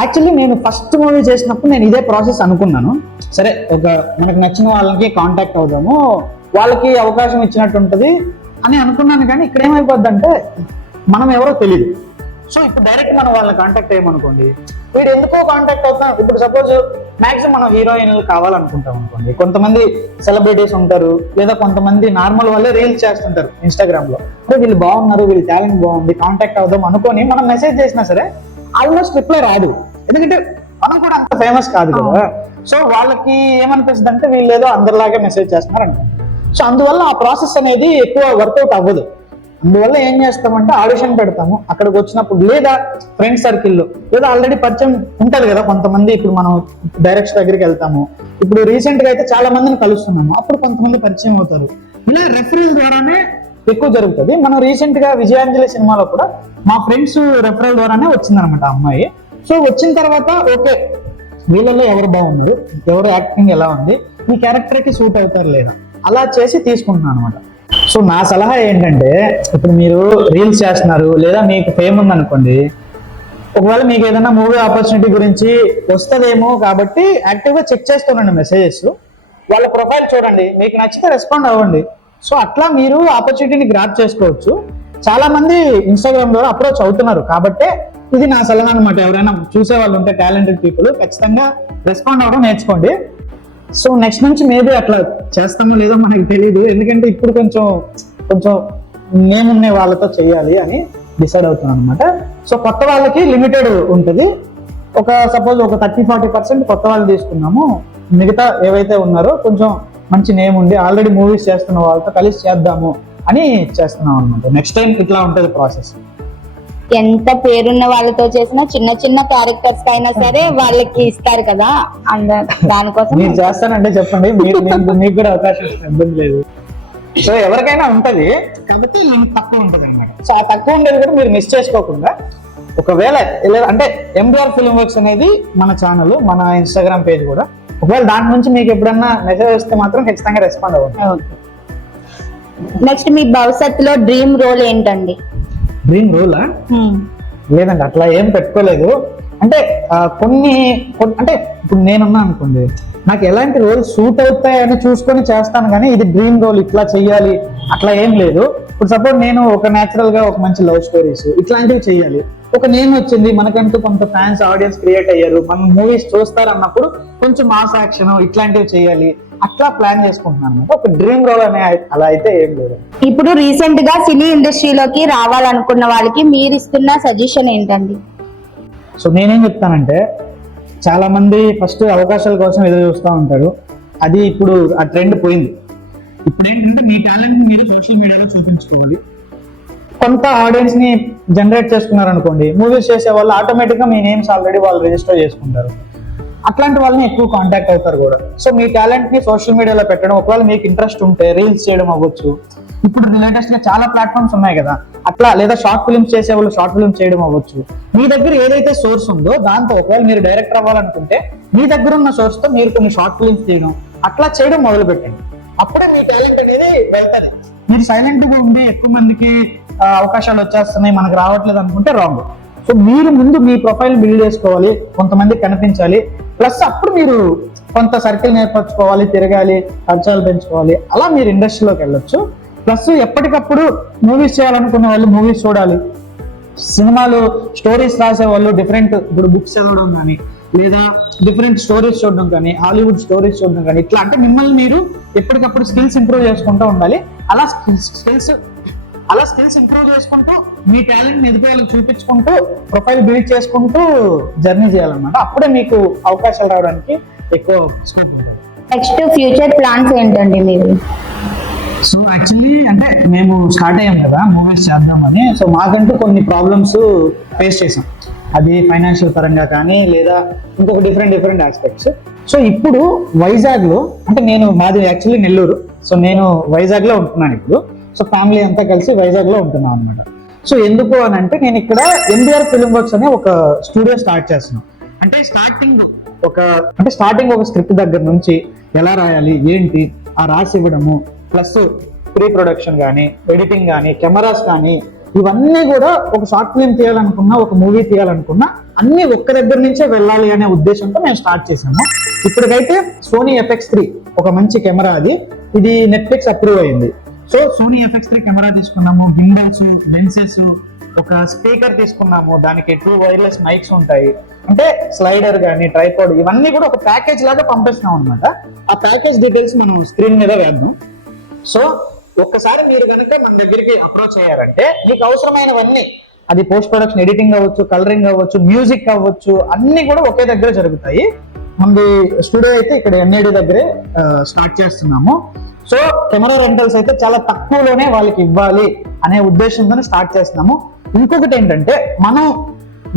యాక్చువల్లీ నేను ఫస్ట్ మూవీ చేసినప్పుడు నేను ఇదే ప్రాసెస్ అనుకున్నాను. సరే ఒక మనకు నచ్చిన వాళ్ళకి కాంటాక్ట్ అవుదాము, వాళ్ళకి అవకాశం ఇచ్చినట్టు ఉంటుంది అని అనుకున్నాను. కానీ ఇక్కడ ఏమైపోద్ది అంటే మనం ఎవరో తెలియదు. సో ఇప్పుడు డైరెక్ట్ మనం వాళ్ళని కాంటాక్ట్ అయ్యామనుకోండి, వీడు ఎందుకో కాంటాక్ట్ అవుతాం. ఇప్పుడు సపోజ్ మాక్సిమం మనం హీరోయిన్లు కావాలనుకుంటాం అనుకోండి. కొంతమంది సెలబ్రిటీస్ ఉంటారు, లేదా కొంతమంది నార్మల్ వాళ్ళే రీల్స్ చేస్తుంటారు ఇన్స్టాగ్రామ్ లో. అంటే వీళ్ళు బాగున్నారు, వీళ్ళ టాలెంట్ బాగుంది, కాంటాక్ట్ అవుదాం అనుకొని మనం మెసేజ్ చేసినా సరే ఆల్మోస్ట్ రిప్లై రాదు, ఎందుకంటే మనం కూడా అంత ఫేమస్ కాదు కదా. సో వాళ్ళకి ఏమనిపిస్తుంది అంటే వీళ్ళు ఏదో అందరిలాగే మెసేజ్ చేస్తున్నారు అంట. సో అందువల్ల ఆ ప్రాసెస్ అనేది ఎక్కువ వర్కౌట్ అవ్వదు. అందువల్ల ఏం చేస్తామంటే ఆడిషన్ పెడతాము, అక్కడికి వచ్చినప్పుడు లేదా ఫ్రెండ్ సర్కిల్లో లేదా ఆల్రెడీ పరిచయం ఉంటది కదా కొంతమంది. ఇప్పుడు మనం డైరెక్టర్ దగ్గరికి వెళ్తాము, ఇప్పుడు రీసెంట్ గా అయితే చాలా మందిని కలుస్తున్నాము, అప్పుడు కొంతమంది పరిచయం అవుతారు. ఇలా రెఫరల్ ద్వారానే ఎక్కువ జరుగుతుంది. మనం రీసెంట్ గా విజయాంజలి సినిమాలో కూడా మా ఫ్రెండ్స్ రెఫరల్ ద్వారానే వచ్చిందనమాట ఆ అమ్మాయి. సో వచ్చిన తర్వాత ఓకే వీళ్ళలో ఎవరు బాగుంది, ఎవరు యాక్టింగ్ ఎలా ఉంది, ఈ క్యారెక్టర్ కి సూట్ అవుతారు లేదా, అలా చేసి తీసుకుంటున్నాను అనమాట. సో నా సలహా ఏంటంటే, ఇప్పుడు మీరు రీల్స్ చేస్తున్నారు లేదా మీకు ఫేమ్ ఉందనుకోండి, ఒకవేళ మీకు ఏదైనా మూవీ ఆపర్చునిటీ గురించి వస్తుందేమో కాబట్టి యాక్టివ్గా చెక్ చేస్తుండండి మెసేజెస్, వాళ్ళ ప్రొఫైల్ చూడండి, మీకు నచ్చితే రెస్పాండ్ అవ్వండి. సో అట్లా మీరు ఆపర్చునిటీని గ్రాప్ చేసుకోవచ్చు. చాలా మంది ఇన్స్టాగ్రామ్ ద్వారా అప్రోచ్ అవుతున్నారు కాబట్టి ఇది నా సలహా అనమాట. ఎవరైనా చూసే వాళ్ళు ఉంటే టాలెంటెడ్ పీపుల్ ఖచ్చితంగా రెస్పాండ్ అవ్వడం నేర్చుకోండి. సో నెక్స్ట్ నుంచి మేబీ అట్లా చేస్తామో లేదో మనకి తెలియదు, ఎందుకంటే ఇప్పుడు కొంచెం నేమున్నే వాళ్ళతో చేయాలి అని డిసైడ్ అవుతున్నాను అనమాట. సో కొత్త వాళ్ళకి లిమిటెడ్ ఉంటుంది, ఒక సపోజ్ ఒక 30-40% కొత్త వాళ్ళు తీసుకున్నాము, మిగతా ఏవైతే ఉన్నారో కొంచెం మంచి నేమ్ ఉండి ఆల్రెడీ మూవీస్ చేస్తున్న వాళ్ళతో కలిసి చేద్దాము అని చేస్తున్నాం అనమాట. నెక్స్ట్ టైం ఇట్లా ఉంటుంది ప్రాసెస్. ఎంత పేరున్న వాళ్ళతో చేసినా చిన్న చిన్న క్యారెక్టర్స్ అయినా సరే వాళ్ళకి ఇస్తారు కదా, దానికోసం మీరు చేస్తానంటే చెప్పండి, మీకు కూడా అవకాశం ఇబ్బంది లేదు. సో ఎవరికైనా ఉంటది కాబట్టి లిమిట్ తక్కువ ఉంటుంది అనమాట. సో ఆ తక్కువ ఉండేది కూడా మీరు మిస్ చేసుకోకుండా, ఒకవేళ అంటే ఎంబీఆర్ ఫిల్మ్ వర్క్స్ అనేది మన ఛానల్, మన ఇన్స్టాగ్రామ్ పేజ్ కూడా, ఒకవేళ దాని నుంచి మీకు ఎప్పుడన్నా మెసేజ్ వస్తే మాత్రం ఖచ్చితంగా రెస్పాండ్ అవ్వండి. నెక్స్ట్ మీ భవిష్యత్తులో డ్రీమ్ రోల్ ఏంటండి? డ్రీమ్ రోలా? లేదండి, అట్లా ఏం పెట్టుకోలేదు. అంటే కొన్ని అంటే ఇప్పుడు నేనున్నా అనుకోండి, నాకు ఎలాంటి రోల్ సూట్ అవుతాయని చూసుకొని చేస్తాను, కానీ ఇది డ్రీమ్ రోల్ ఇట్లా చెయ్యాలి అట్లా ఏం లేదు. ఇప్పుడు సపోజ్ నేను ఒక న్యాచురల్ గా ఒక మంచి లవ్ స్టోరీస్ ఇట్లాంటివి చెయ్యాలి, ఒక నేమ్ వచ్చింది, మనకంటూ కొంత ఫ్యాన్స్ ఆడియన్స్ క్రియేట్ అయ్యారు, మన మూవీస్ చూస్తారు అన్నప్పుడు కొంచెం మాస్ యాక్షన్ ఇట్లాంటివి చేయాలి, అట్లా ప్లాన్ చేసుకుంటున్నాను అనమాట. ఒక డ్రీమ్ రోల్ అనే అలా అయితే ఏం లేదు. ఇప్పుడు రీసెంట్ గా సినీ ఇండస్ట్రీలోకి రావాలనుకున్న వాళ్ళకి మీరు ఇస్తున్న సజెషన్ ఏంటండి? సో నేనేం చెప్తానంటే, చాలా మంది ఫస్ట్ అవకాశాల కోసం ఎదురు చూస్తూ ఉంటారు, అది ఇప్పుడు ఆ ట్రెండ్ పోయింది. ఇప్పుడు ఏంటంటే మీ టాలెంట్ మీరు సోషల్ మీడియాలో చూపించుకోవాలి. కొంత ఆడియన్స్ ని జనరేట్ చేసుకున్నారు అనుకోండి, మూవీస్ చేసే వాళ్ళు ఆటోమేటిక్ గా మీ నేమ్స్ ఆల్రెడీ వాళ్ళు రిజిస్టర్ చేసుకుంటారు, అట్లాంటి వాళ్ళని ఎక్కువ కాంటాక్ట్ అవుతారు కూడా. సో మీ టాలెంట్ ని సోషల్ మీడియాలో పెట్టడం, ఒకవేళ మీకు ఇంట్రెస్ట్ ఉంటే రీల్స్ చేయడం అవ్వచ్చు, ఇప్పుడు లేటెస్ట్ గా చాలా ప్లాట్ఫామ్స్ ఉన్నాయి కదా అట్లా, లేదా షార్ట్ ఫిల్మ్స్ చేసే వాళ్ళు షార్ట్ ఫిల్మ్ చేయడం అవ్వచ్చు. మీ దగ్గర ఏదైతే సోర్స్ ఉందో దాంతో, ఒకవేళ మీరు డైరెక్టర్ అవ్వాలనుకుంటే మీ దగ్గర ఉన్న సోర్స్ తో మీరు కొన్ని షార్ట్ ఫిల్మ్స్ చేయడం, అట్లా చేయడం మొదలు పెట్టండి. అప్పుడే మీ టాలెంట్ అనేది వెళ్తుంది. మీరు సైలెంట్ గా ఉండి ఎక్కువ మందికి అవకాశాలు వచ్చేస్తున్నాయి మనకు రావట్లేదు అనుకుంటే రాంగ్. సో మీరు ముందు మీ ప్రొఫైల్ బిల్డ్ చేసుకోవాలి, కొంతమందికి కనిపించాలి, ప్లస్ అప్పుడు మీరు కొంత సర్కిల్ నేర్పరచుకోవాలి, తిరగాలి, ఖర్చాలు పెంచుకోవాలి, అలా మీరు ఇండస్ట్రీలోకి వెళ్ళొచ్చు. ప్లస్ ఎప్పటికప్పుడు మూవీస్ చేయాలనుకునే వాళ్ళు మూవీస్ చూడాలి, సినిమాలు స్టోరీస్ రాసే వాళ్ళు డిఫరెంట్, ఇప్పుడు బుక్స్ చదవడం కానీ లేదా డిఫరెంట్ స్టోరీస్ చూడడం కానీ, హాలీవుడ్ స్టోరీస్ చూడడం కానీ, ఇట్లా అంటే మిమ్మల్ని మీరు ఎప్పటికప్పుడు స్కిల్స్ ఇంప్రూవ్ చేసుకుంటూ ఉండాలి. అలా స్కిల్స్ ఇంప్రూవ్ చేసుకుంటూ మీ టాలెంట్ ఎదుగుదలకు చూపించుకుంటూ ప్రొఫైల్ బిల్డ్ చేసుకుంటూ జర్నీ చేయాలన్నమాట. అప్పుడే మీకు అవకాశాలు రావడానికి ఎక్కువ స్కోప్ ఉంది. నెక్స్ట్ ఫ్యూచర్ ప్లాన్స్ ఏంటండి మీరు? సో యాక్చువల్లీ అంటే మేము స్టార్ట్ అయ్యాం కదా మూవీస్ చేద్దామని, సో మాకంటూ కొన్ని ప్రాబ్లమ్స్ ఫేస్ చేసాం, అది ఫైనాన్షియల్ పరంగా కానీ లేదా ఇంకొక డిఫరెంట్ ఆస్పెక్ట్స్. సో ఇప్పుడు వైజాగ్ లో, అంటే మాది యాక్చువల్లీ నెల్లూరు, సో నేను వైజాగ్ లో ఉంటున్నాను ఇప్పుడు. సో ఫ్యామిలీ అంతా కలిసి వైజాగ్ లో ఉంటున్నాం అనమాట. సో ఎందుకు అని అంటే, నేను ఇక్కడ ఎంబీఆర్ ఫిల్మ్ వర్క్స్ అనే ఒక స్టూడియో స్టార్ట్ చేస్తున్నాం. అంటే స్టార్టింగ్ ఒక స్క్రిప్ట్ దగ్గర నుంచి ఎలా రాయాలి ఏంటి ఆ రాసి ఇవ్వడము, ప్లస్ ప్రీ ప్రొడక్షన్ కానీ, ఎడిటింగ్ కానీ, కెమెరాస్ కానీ, ఇవన్నీ కూడా ఒక షార్ట్ ఫిల్మ్ తీయాలనుకున్నా, ఒక మూవీ తీయాలనుకున్నా అన్ని ఒక్క దగ్గర నుంచే వెళ్ళాలి అనే ఉద్దేశంతో మేము స్టార్ట్ చేసాము. ఇప్పటికైతే సోనీ FX3 ఒక మంచి కెమెరా, ఇది నెట్ఫ్లిక్స్ అప్రూవ్ అయింది. సో సోనీ FX3 కెమెరా తీసుకున్నాము, గింబల్స్, లెన్సెస్, ఒక స్పీకర్ తీసుకున్నాము, దానికి 2 వైర్లెస్ మైక్స్ ఉంటాయి, అంటే స్లైడర్ కానీ ట్రైపాడ్ ఇవన్నీ కూడా ఒక ప్యాకేజ్ లాగా పంపిస్తున్నాం అనమాట. ఆ ప్యాకేజ్ డీటెయిల్స్ మనం స్క్రీన్ మీద వేద్దాం. సో ఒక్కసారి మీరు కనుక మన దగ్గరికి అప్రోచ్ అయ్యారంటే మీకు అవసరమైనవన్నీ, అది పోస్ట్ ప్రొడక్షన్ ఎడిటింగ్ అవ్వచ్చు, కలరింగ్ అవ్వచ్చు, మ్యూజిక్ అవ్వచ్చు, అన్ని కూడా ఒకే దగ్గర జరుగుతాయి. మనది స్టూడియో అయితే ఇక్కడ ఎన్ఐడి దగ్గరే స్టార్ట్ చేస్తున్నాము. సో కెమెరా రెంటల్స్ అయితే చాలా తక్కువలోనే వాళ్ళకి ఇవ్వాలి అనే ఉద్దేశంతో స్టార్ట్ చేస్తున్నాము. ఇంకొకటి ఏంటంటే మనం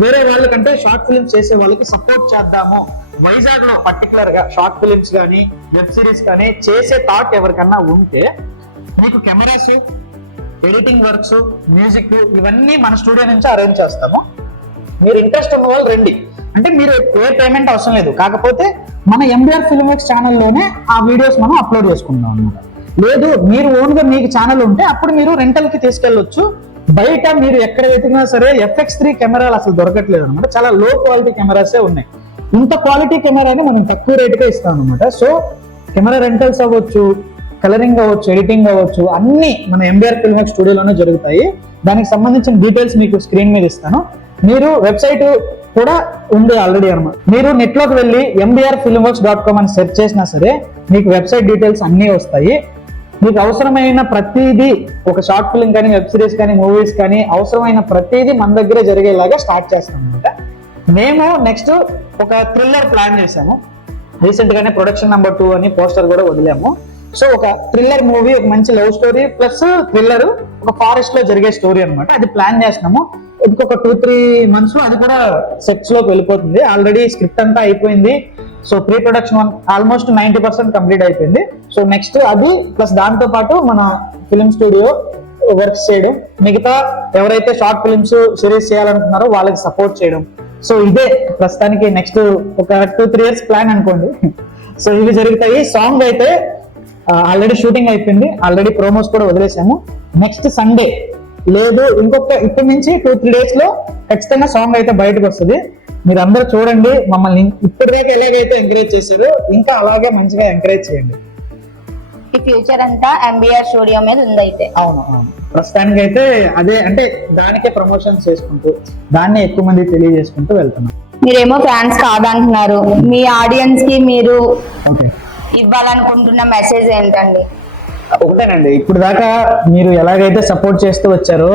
వేరే వాళ్ళకంటే షార్ట్ ఫిల్మ్స్ చేసే వాళ్ళకి సపోర్ట్ చేద్దాము, వైజాగ్ లో పర్టికులర్ గా షార్ట్ ఫిల్మ్స్ కానీ వెబ్ సిరీస్ కానీ చేసే థాట్ ఎవరికన్నా ఉంటే మీకు కెమెరాస్, ఎడిటింగ్ వర్క్స్, మ్యూజిక్ ఇవన్నీ మన స్టూడియో నుంచి అరేంజ్ చేస్తాము. మీరు ఇంట్రెస్ట్ ఉన్న వాళ్ళు రండి. అంటే మీరు ఏ పేమెంట్ అవసరం లేదు, కాకపోతే మన ఎంబీఆర్ ఫిల్మ్ వర్క్స్ ఛానల్లోనే ఆ వీడియోస్ మనం అప్లోడ్ చేసుకుందాం అన్నమాట. లేదు మీరు ఓన్ గా మీకు ఛానల్ ఉంటే అప్పుడు మీరు రెంటల్ కి తీసుకెళ్ళొచ్చు. బయట మీరు ఎక్కడ వెతికినా సరే FX3 కెమెరాలు అసలు దొరకట్లేదు అనమాట. చాలా లో క్వాలిటీ కెమెరాసే ఉన్నాయి. ఇంత క్వాలిటీ కెమెరాని మనం తక్కువ రేటుకే ఇస్తాం అనమాట. సో కెమెరా రెంటల్స్ అవ్వచ్చు, కలరింగ్ అవ్వచ్చు, ఎడిటింగ్ అవ్వచ్చు, అన్ని మన ఎంబీఆర్ ఫిల్మ్ వర్క్స్ స్టూడియోలోనే జరుగుతాయి. దానికి సంబంధించిన డీటెయిల్స్ మీకు స్క్రీన్ మీద ఇస్తాను. మీరు వెబ్సైట్ కూడా ఉంది ఆల్రెడీ అనమాట. మీరు నెట్ లోకి వెళ్ళి mbr.filmworks.com అని సెర్చ్ చేసినా సరే మీకు వెబ్సైట్ డీటెయిల్స్ అన్నీ వస్తాయి. మీకు అవసరమైన ప్రతిదీ, ఒక షార్ట్ ఫిల్మ్ కానీ, వెబ్ సిరీస్ కానీ, మూవీస్ కానీ, అవసరమైన ప్రతిదీ మన దగ్గరే జరిగేలాగా స్టార్ట్ చేస్తాం అనమాట. మేము నెక్స్ట్ ఒక థ్రిల్లర్ ప్లాన్ చేసాము. రీసెంట్ గానే ప్రొడక్షన్ నెంబర్ 2 అని పోస్టర్ కూడా వదిలాము. సో ఒక థ్రిల్లర్ మూవీ, ఒక మంచి లవ్ స్టోరీ ప్లస్ థ్రిల్లర్, ఒక ఫారెస్ట్ లో జరిగే స్టోరీ అనమాట. అది ప్లాన్ చేస్తున్నాము. ఇంకొక 2-3 months లో అది కూడా సెట్స్ లోకి వెళ్ళిపోతుంది. ఆల్రెడీ స్క్రిప్ట్ అంతా అయిపోయింది. So pre production almost 90% complete అయిపోయింది. సో నెక్స్ట్ అది ప్లస్ దాంతో పాటు మన ఫిల్మ్ స్టూడియో వర్క్స్ చేయడం, మిగతా ఎవరైతే షార్ట్ ఫిల్మ్స్ సిరీస్ చేయాలనుకున్నారో వాళ్ళకి సపోర్ట్ చేయడం. సో ఇదే ప్రస్తుతానికి నెక్స్ట్ ఒక 2-3 years ప్లాన్ అనుకోండి. సో ఇవి జరుగుతాయి. సాంగ్ అయితే ఆల్రెడీ షూటింగ్ అయిపోయింది, ఆల్రెడీ ప్రోమోస్ కూడా వదిలేసాము. నెక్స్ట్ సండే లేదు ఇంకొక ఇప్పటి నుంచి 2-3 days లో ఖచ్చితంగా సాంగ్ అయితే బయటకు వస్తుంది. మీరు అందరూ చూడండి, మమ్మల్ని ఇప్పటిదాకా ఎలాగైతే ఎంకరేజ్ చేశారో ఇంకా అలాగే మంచిగా ఎంకరేజ్ చేయండి. ఈ ఫ్యూచర్ అంతా ఎంబీఆర్ స్టూడియో మీద ఉందైతే. అవును అవును, ప్రస్తుతానికి అయితే అదే, అంటే దానికే ప్రమోషన్స్ చేసుకుంటూ దాన్ని ఎక్కువ మంది తెలియజేసుకుంటూ వెళ్తున్నాం. మీరేమో ఫ్యాన్స్ కాదంటున్నారు, మీ ఆడియన్స్ కి మీరు ఓకే ఇవ్వాలనుకుంటున్న మెసేజ్ ఏంటండి? ఒకటేనండి, ఇప్పుడు దాకా మీరు ఎలాగైతే సపోర్ట్ చేస్తూ వచ్చారో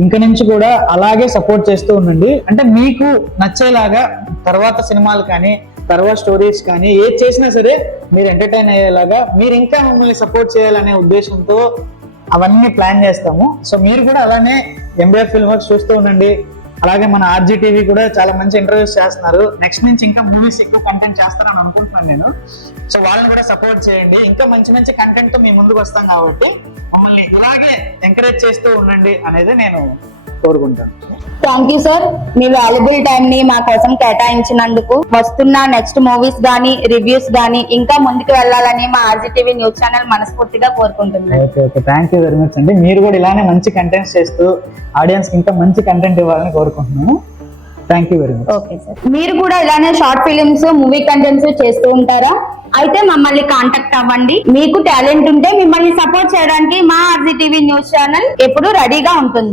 ఇంక నుంచి కూడా అలాగే సపోర్ట్ చేస్తూ ఉండండి. అంటే మీకు నచ్చేలాగా తర్వాత సినిమాలు కానీ, తర్వాత స్టోరీస్ కానీ ఏది చేసినా సరే మీరు ఎంటర్టైన్ అయ్యేలాగా, మీరు ఇంకా మమ్మల్ని సపోర్ట్ చేయాలనే ఉద్దేశంతో అవన్నీ ప్లాన్ చేస్తాము. సో మీరు కూడా అలానే ఎంబీఆర్ ఫిల్మ్ వర్క్స్ చూస్తూ ఉండండి. అలాగే మన RGTV కూడా చాలా మంచి ఇంటర్వ్యూస్ చేస్తున్నారు. నెక్స్ట్ నుంచి ఇంకా మూవీస్ ఎక్కువ కంటెంట్ చేస్తారని అనుకుంటున్నాను నేను. సో వాళ్ళని కూడా సపోర్ట్ చేయండి. ఇంకా మంచి మంచి కంటెంట్ తో మీ ముందుకు వస్తాం కాబట్టి మమ్మల్ని ఇలాగే ఎంకరేజ్ చేస్తూ ఉండండి అనేది నేను కోరుకుంటాను. Thank you sir, me valuable time ని మా కోసం కేటాయించినందుకు. వస్తున్న నెక్స్ట్ మూవీస్ గానీ, రివ్యూస్ గానీ ఇంకా ముందుకు వెళ్ళాలని మా RGTV న్యూస్ ఛానల్ మనస్ఫూర్తిగా కోరుకుంటున్నాను. Okay okay, thank you very much అండి. మీరు కూడా ఇలానే మంచి కంటెంట్స్ చేస్తూ ఆడియన్స్ కి ఇంకా మంచి కంటెంట్ ఇవ్వాలని కోరుకుంటున్నాను. Thank you very much. Okay sir, మీరు కూడా ఇలానే షార్ట్ ఫిలిమ్స్, మూవీ కంటెంట్స్ చేస్తూ ఉంటారా? అయితే మమ్మల్ని కాంటాక్ట్ అవ్వండి. మీకు టాలెంట్ ఉంటే మిమ్మల్ని సపోర్ట్ చేయడానికి మా RGTV న్యూస్ ఛానల్ ఎప్పుడు రెడీగా ఉంటుంది.